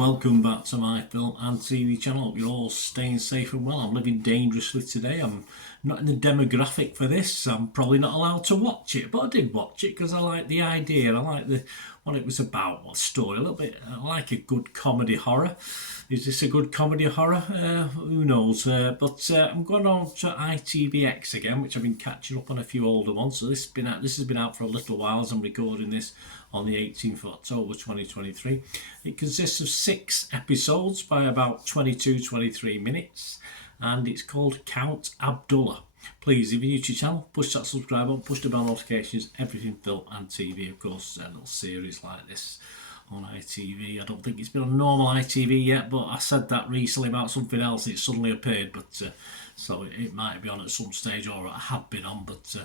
welcome back to my film and TV channel. Hope you're all staying safe and well. I'm living dangerously today. I'm not in the demographic for this. I'm probably not allowed to watch it, but I did watch it because I like the idea. I like what it was about, what story. A little bit. I like a good comedy horror. Is this a good comedy horror? Who knows? But I'm going on to ITVX again, which I've been catching up on a few older ones. So this has been out for a little while as I'm recording this on the 18th of October 2023. It consists of 6 episodes by about 22-23 minutes, and it's called Count Abdullah. Please, if you're new to your channel, push that subscribe button, push the bell notifications, everything film and TV. Of course, a little series like this on ITV. I don't think it's been on normal ITV yet, but I said that recently about something else. It suddenly appeared, but so it might be on at some stage, or it had been on, but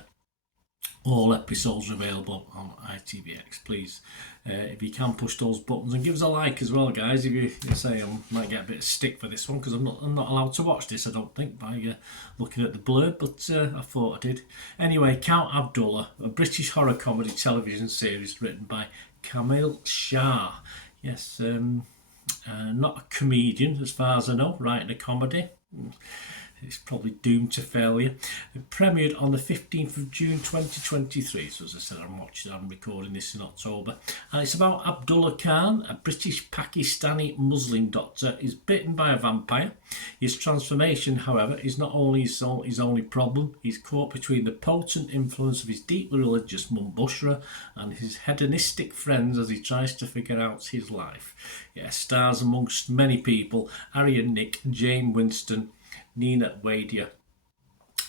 all episodes are available on ITVX. Please, if you can, push those buttons and give us a like as well, guys. If you say I might get a bit of stick for this one because I'm not allowed to watch this, I don't think, by looking at the blurb, but I thought I did. Anyway, Count Abdullah, a British horror comedy television series written by Kamil Shah. Yes, not a comedian as far as I know, writing a comedy. It's probably doomed to failure. It premiered on the 15th of June 2023. So as I said, I'm recording this in October. And it's about Abdullah Khan, a British Pakistani Muslim doctor, is bitten by a vampire. His transformation, however, is not only his only problem. He's caught between the potent influence of his deeply religious mum Bushra and his hedonistic friends as he tries to figure out his life. Yes, stars amongst many people: Aryan Nick, Jane Winston, Nina Wadia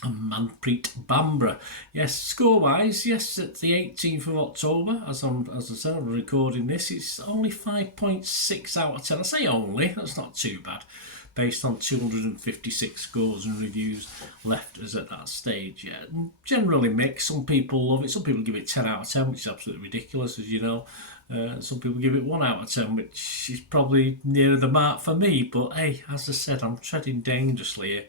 and Manpreet Bambra. Yes, score-wise, yes, it's the 18th of October. As I said, I'm recording this. It's only 5.6 out of 10. I say only, that's not too bad, based on 256 scores and reviews left us at that stage. Yeah, generally mixed. Some people love it. Some people give it 10 out of 10, which is absolutely ridiculous, as you know. Some people give it 1 out of 10, which is probably nearer the mark for me. But hey, as I said, I'm treading dangerously here.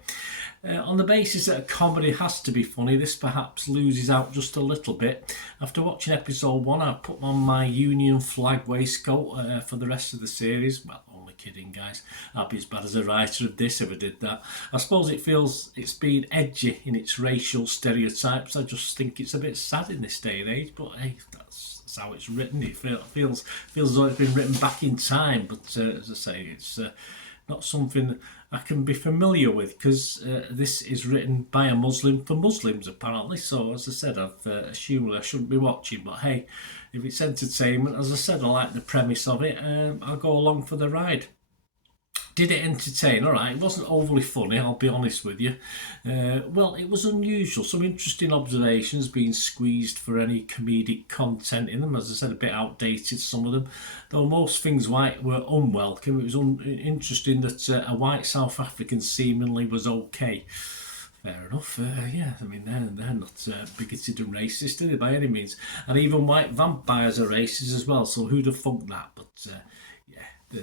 On the basis that a comedy has to be funny, this perhaps loses out just a little bit. After watching episode 1, I put on my Union flag waistcoat for the rest of the series. Well, only kidding, guys. I'd be as bad as a writer of this if I did that. I suppose it feels it's been edgy in its racial stereotypes. I just think it's a bit sad in this day and age, but hey, that's how it's written. It feels as though it's been written back in time, but as I say, it's not something I can be familiar with, because this is written by a Muslim for Muslims apparently. So as I said, I've assumed I shouldn't be watching, but hey, if it's entertainment, as I said, I like the premise of it. I'll go along for the ride. Did it entertain? All right, it wasn't overly funny, I'll be honest with you. Well, it was unusual. Some interesting observations being squeezed for any comedic content in them. As I said, a bit outdated, some of them. Though most things white were unwelcome, it was interesting that a white South African seemingly was okay. Fair enough. Yeah, I mean, they're not bigoted and racist, are they, by any means? And even white vampires are racist as well, so who'd have thunk that? But yeah,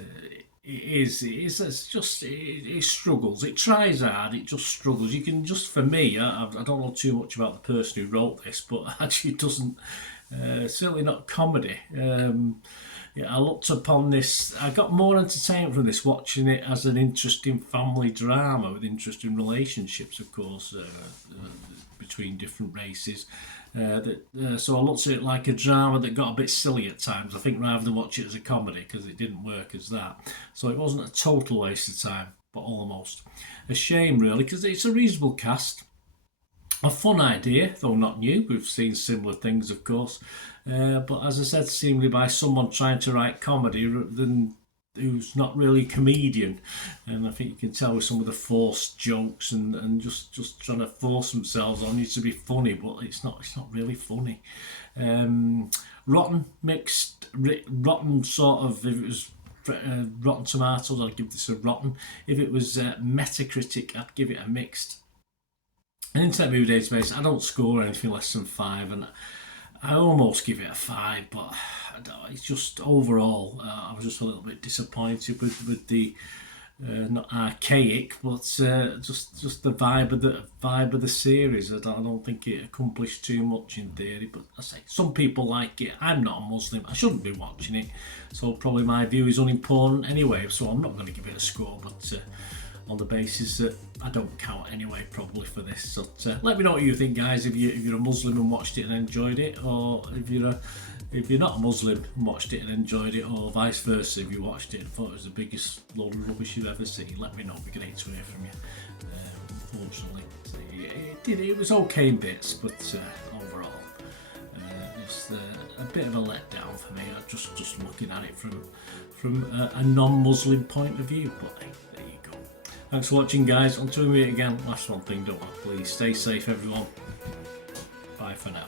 it struggles. It tries hard, it just struggles. You can just, for me, I don't know too much about the person who wrote this, but actually it doesn't, certainly not comedy. Yeah, I looked upon this, I got more entertainment from this watching it as an interesting family drama with interesting relationships, of course, between different races. So I looked at it like a drama that got a bit silly at times, I think, rather than watch it as a comedy, because it didn't work as that. So it wasn't a total waste of time, but almost. A shame, really, because it's a reasonable cast. A fun idea, though not new. We've seen similar things, of course. But as I said, seemingly by someone trying to write comedy who's not really a comedian. And I think you can tell with some of the forced jokes and just trying to force themselves on you to be funny, but it's not really funny. Rotten sort of, if it was Rotten Tomatoes, I'd give this a rotten. If it was Metacritic, I'd give it a mixed. An Internet Movie Database, I don't score anything less than 5, and I almost give it a 5, but it's just overall, I was just a little bit disappointed with the not archaic, but just the vibe of the series. I don't think it accomplished too much in theory, but I say some people like it. I'm not a Muslim. I shouldn't be watching it, so probably my view is unimportant anyway. So I'm not going to give it a score, but on the basis that I don't count anyway, probably for this. So let me know what you think, guys. If you're a Muslim and watched it and enjoyed it, or if you're not a Muslim and watched it and enjoyed it, or vice versa, if you watched it and thought it was the biggest load of rubbish you've ever seen, let me know. It'd be great to hear from you. Unfortunately, it was okay in bits, but overall, it's a bit of a letdown for me. Just looking at it from a non-Muslim point of view. But hey, there you go. Thanks for watching, guys. Until we meet again, last one thing, don't I? Please stay safe, everyone. Bye for now.